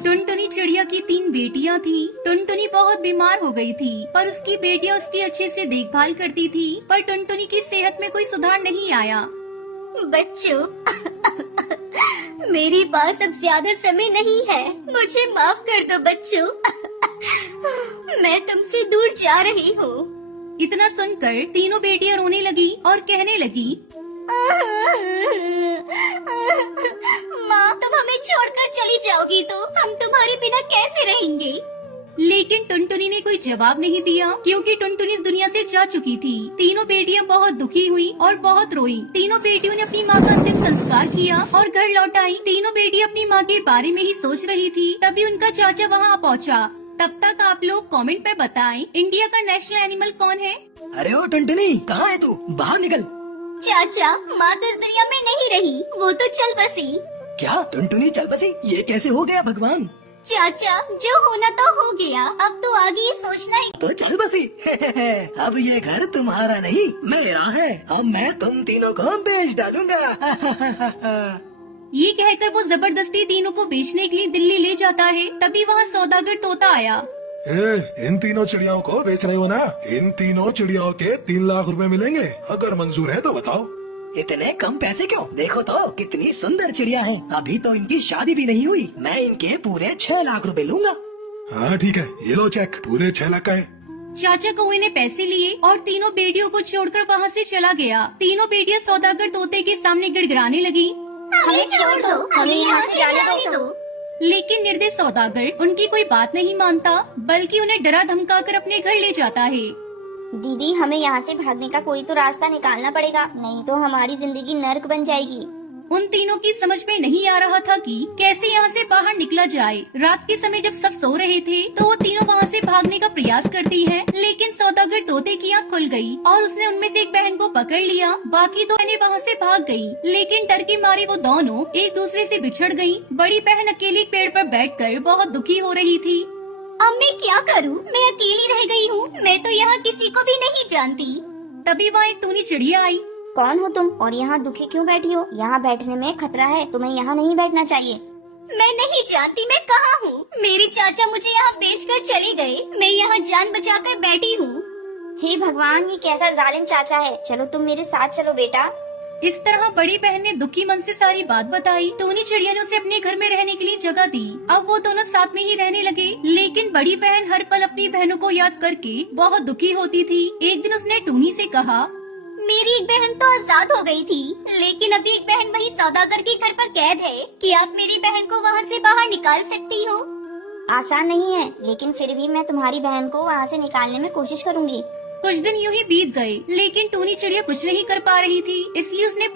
टुनटुनी चिड़िया की 3 बेटियां थी। टुनटुनी बहुत बीमार हो गई थी, पर उसकी बेटियां उसकी अच्छे से देखभाल करती थी। पर टुनटुनी की सेहत में कोई सुधार नहीं आया। बच्चों, मेरे पास अब ज्यादा समय नहीं है, मुझे माफ कर दो बच्चों। मैं तुमसे दूर जा रही हूँ। इतना सुनकर तीनों बेटियां रोने लगी और कहने लगी, माँ, तुम हमें छोड़कर चली जाओगी तो हम तुम्हारे बिना कैसे रहेंगे? लेकिन टुनटुनी ने कोई जवाब नहीं दिया, क्योंकि टुनटुनी इस दुनिया से जा चुकी थी। तीनों बेटियां बहुत दुखी हुई और बहुत रोई। तीनों बेटियों ने अपनी माँ का अंतिम संस्कार किया और घर लौट आई। तीनों बेटियां अपनी माँ के बारे में ही सोच रही थी, तभी उनका चाचा वहाँ पहुँचा। तब तक आप लोग कमेंट पे बताएं, इंडिया का नेशनल एनिमल कौन है? अरे ओ टुनटुनी, कहाँ है तू? बाहर निकल। चाचा, माँ तो इस दुनिया में नहीं रही, वो तो चल बसी। क्या टुनटुनी चल बसी? ये कैसे हो गया भगवान? चाचा, जो होना तो हो गया, अब तो आगे ये सोचना ही। तो चल बसी। अब ये घर तुम्हारा नहीं, मेरा है। अब मैं तुम तीनों को बेच डालूंगा। ये कहकर वो जबरदस्ती तीनों को बेचने के लिए दिल्ली ले जाता है। तभी वहाँ सौदागर तोता आया। इन तीनों चिड़ियाओं को बेच रहे हो ना? इन तीनों चिड़ियाओं के 3 लाख रुपए मिलेंगे। अगर मंजूर है तो बताओ। इतने कम पैसे क्यों? देखो तो कितनी सुंदर चिड़िया हैं। अभी तो इनकी शादी भी नहीं हुई। मैं इनके पूरे 6 लाख रुपए लूंगा। हाँ ठीक है, ये लो चेक, पूरे 6 लाख का है। चाचा कौए ने पैसे लिए और तीनों बेटियों को छोड़कर वहाँ से चला गया। तीनों बेटियां सौदागर तोते के सामने गिड़गिड़ाने लगी। हमें छोड़ दो, हमें यहाँ से जाने दो। लेकिन निर्दयी सौदागर उनकी कोई बात नहीं मानता, बल्कि उन्हें डरा धमकाकर अपने घर ले जाता है। दीदी, हमें यहाँ से भागने का कोई तो रास्ता निकालना पड़ेगा, नहीं तो हमारी जिंदगी नर्क बन जाएगी। उन तीनों की समझ में नहीं आ रहा था कि कैसे यहाँ से बाहर निकला जाए। रात के समय जब सब सो रहे थे तो वो तीनों वहाँ से भागने का प्रयास करती हैं, लेकिन सौदागर तोते की आँख खुल गई और उसने उनमें से एक बहन को पकड़ लिया। बाकी दो बहनें वहाँ से भाग गयी, लेकिन डर के मारे वो दोनों एक दूसरे से बिछड़ गयी। बड़ी बहन अकेली पेड़ पर बैठकर बहुत दुखी हो रही थी। अब मैं क्या करूं? मैं अकेली रह गई हूँ। मैं तो यहाँ किसी को भी नहीं जानती। तभी वहाँ एक टूनी चिड़िया आई। कौन हो तुम और यहाँ दुखी क्यों बैठी हो? यहाँ बैठने में खतरा है, तुम्हें यहाँ नहीं बैठना चाहिए। मैं नहीं जानती मैं कहाँ हूँ। मेरे चाचा मुझे यहाँ बेचकर चले गए। मैं यहाँ जान बचाकर बैठी हूँ। हे भगवान, ये कैसा जालिम चाचा है। चलो तुम मेरे साथ चलो बेटा। इस तरह बड़ी बहन ने दुखी मन से सारी बात बताई। टूनी चिड़िया ने उसे अपने घर में रहने के लिए जगह दी। अब वो दोनों साथ में ही रहने लगे, लेकिन बड़ी बहन हर पल अपनी बहनों को याद करके बहुत दुखी होती थी। एक दिन उसने टूनी से कहा, मेरी एक बहन तो आजाद हो गई थी, लेकिन अभी एक बहन वही सौदागर के घर पर कैद है। कि आप मेरी बहन को वहाँ से बाहर निकाल सकती हो? आसान नहीं है, लेकिन फिर भी मैं तुम्हारी बहन को वहाँ से निकालने में कोशिश करूँगी। कुछ दिन यूं ही बीत गए, लेकिन टूनी चिड़िया कुछ नहीं कर पा रही थी, इसलिए उसने